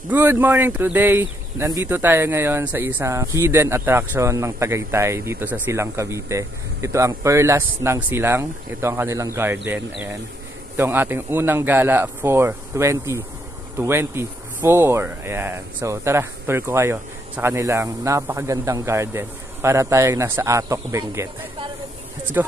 Good morning! Today, nandito tayo ngayon sa isang hidden attraction ng Tagaytay dito sa Silang, Cavite. Ito ang Perlas ng Silang. Ito ang kanilang garden. Ayan. Ito ang ating unang gala for 2024. Ayan. So tara, tour ko kayo sa kanilang napakagandang garden para tayong nasa Atok, Benguet. Let's go!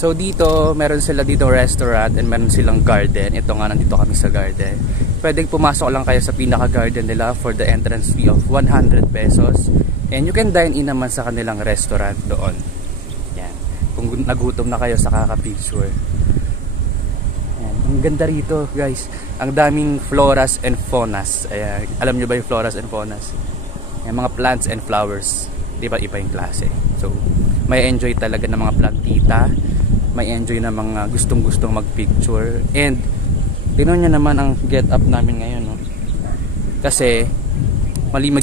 So dito, meron sila dito restaurant and meron silang garden. Ito nga, nandito kami sa garden. Pwedeng pumasok lang kayo sa pinaka-garden nila for the entrance fee of 100 pesos. And you can dine in naman sa kanilang restaurant doon. Yan. Kung nagutom na kayo sa kaka-picture. Yan. Ang ganda rito, guys. Ang daming floras and faunas. Ayan. Alam nyo ba yung floras and faunas? Yan, mga plants and flowers. Diba iba yung klase. So, may enjoy talaga ng mga plantita. May enjoy na mga gustong-gustong mag-picture. And tingnan nyo naman ang get up namin ngayon, no? Kasi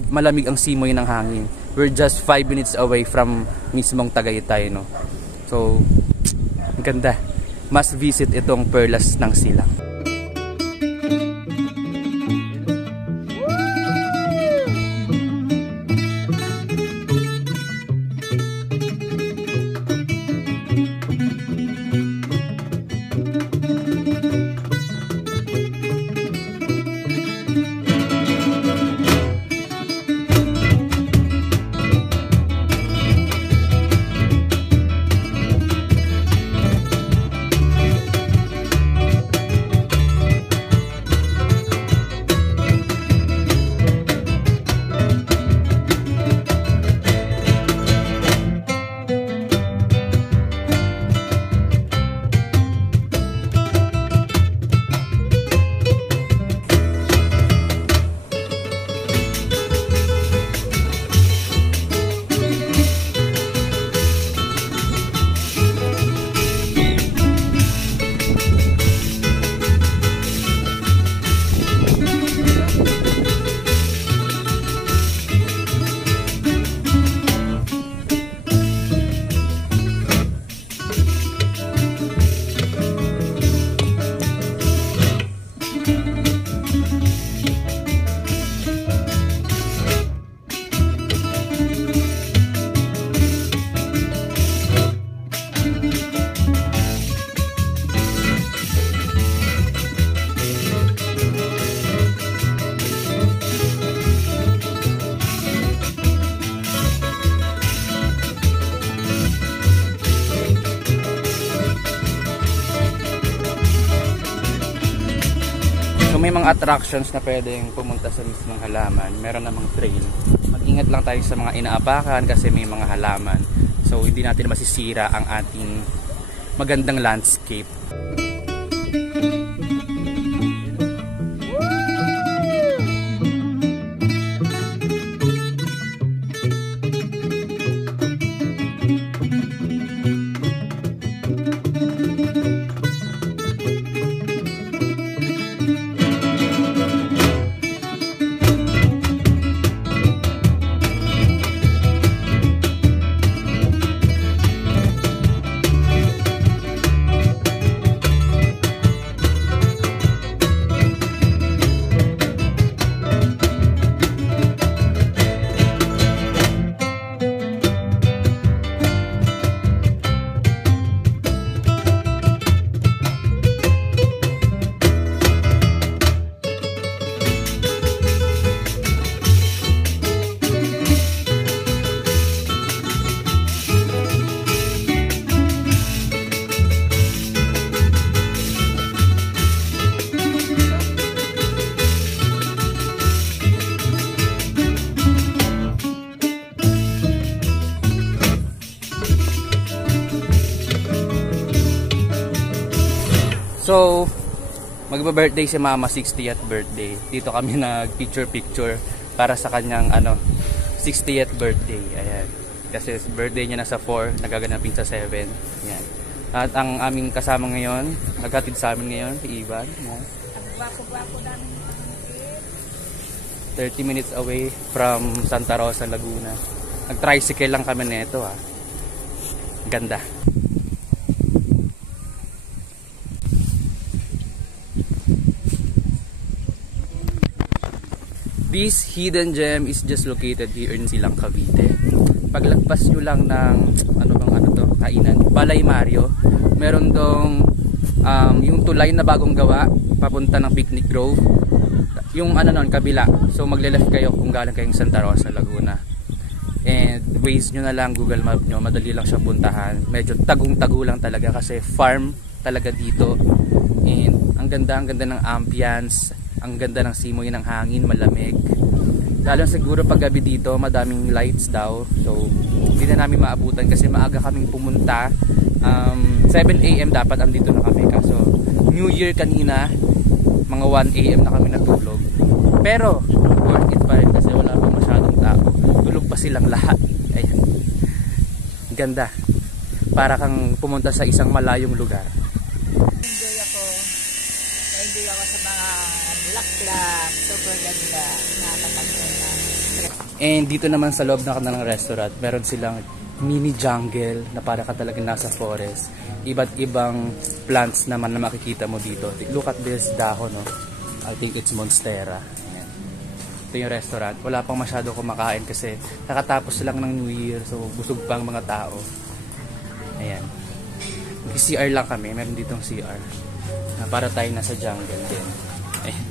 malamig ang simoy ng hangin. We're just 5 minutes away from mismong Tagaytay, no? So ang ganda. Must visit itong Perlas ng Silang. So may mga attractions na pwedeng pumunta sa mismong halaman. Meron namang trail. Mag-ingat lang tayo sa mga inaapakan kasi may mga halaman. So hindi natin masisira ang ating magandang landscape. So, magba-birthday si Mama, 60th birthday. Dito kami nag-picture-picture para sa kanyang 60th birthday. Ayan. Kasi birthday niya nasa 4, nagaganapin sa 7. Yan. At ang aming kasama ngayon, naghatid sa amin ngayon, si Ivan. Yan. 30 minutes away from Santa Rosa, Laguna. Nag-tricycle lang kami nito ha. Ganda. This hidden gem is just located here in Silang, Cavite. Paglagpas nyo lang ng kainan, Balay Mario, meron dong yung tulay na bagong gawa papunta ng Picnic Grove, yung kabila. So magle-left kayo kung galing kayong Santa Rosa, Laguna, and Waze nyo na lang, Google Map nyo, madali lang siya puntahan. Medyo tagong-tago lang talaga kasi farm talaga dito, and ang ganda ng ambience, ang ganda ng simoy ng hangin, malamig. Lalo siguro pag gabi dito, madaming lights daw. So, hindi na namin maabutan kasi maaga kaming pumunta. 7 AM dapat andito na kami. Kaso, New Year kanina, mga 1 AM na kami natulog. Pero, worth it pa rin kasi wala pa masyadong tao. Tulog pa silang lahat. Ayan. Ganda. Para kang pumunta sa isang malayong lugar. Enjoy ako sa mga bulaklak. Super ganda. Nakakatagpuan na. And dito naman sa loob ng kanilang restaurant, meron silang mini jungle na para ka talaga nasa forest. Iba't ibang plants naman na makikita mo dito. Look at this dahon, no? I think it's Monstera. Ayan. Ito yung restaurant. Wala pang masyado kumakain kasi nakatapos lang ng New Year. So busog pa ang mga tao. Ayan. CR lang kami. Meron ditong CR. Para tayo nasa jungle din. Ayan.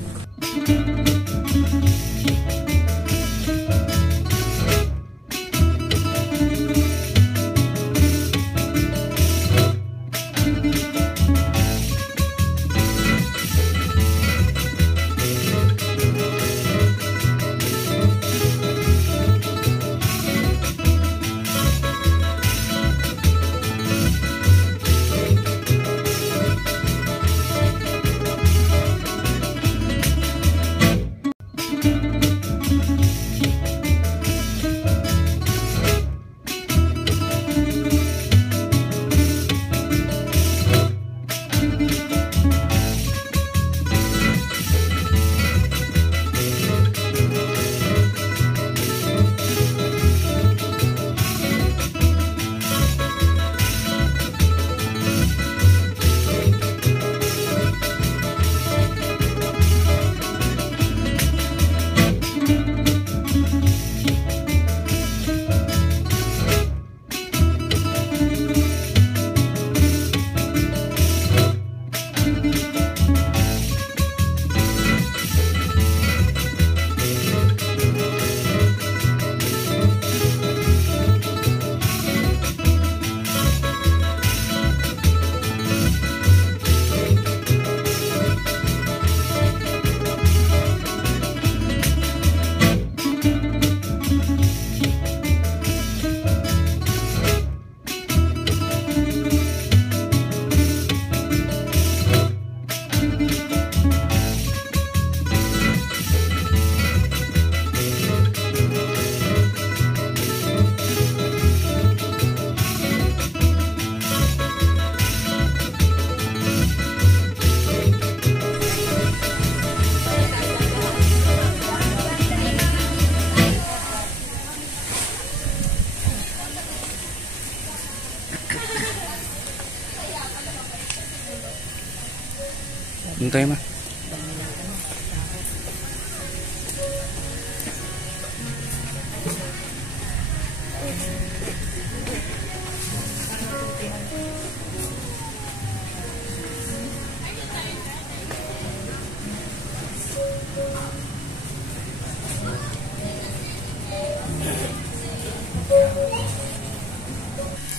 Doon tayo ma.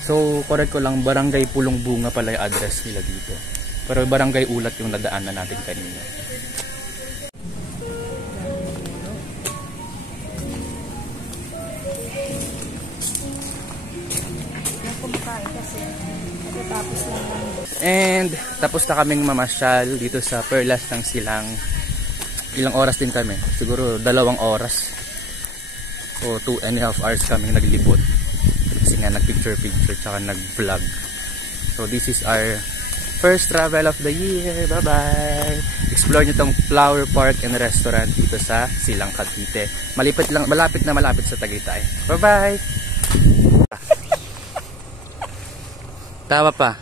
So, correct ko lang, Barangay Pulong Bunga pala yung address nila dito. Pero Barangay Ulat yung nadaanan natin kanina. And tapos na kaming mamasyal dito sa Perlas ng Silang. Ilang oras din kami? Siguro 2 oras o 2.5 hours kami naglibot. kasi nga nag-picture-picture tsaka nag-vlog. So this is our first travel of the year. Bye-bye! Explore nyo tong flower park and restaurant dito sa Silang Cavite. Malapit sa Tagaytay. Bye-bye! Tawa pa.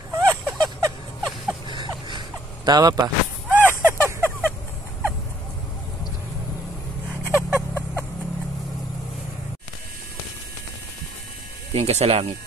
Tawa pa. Tingin ka sa langit.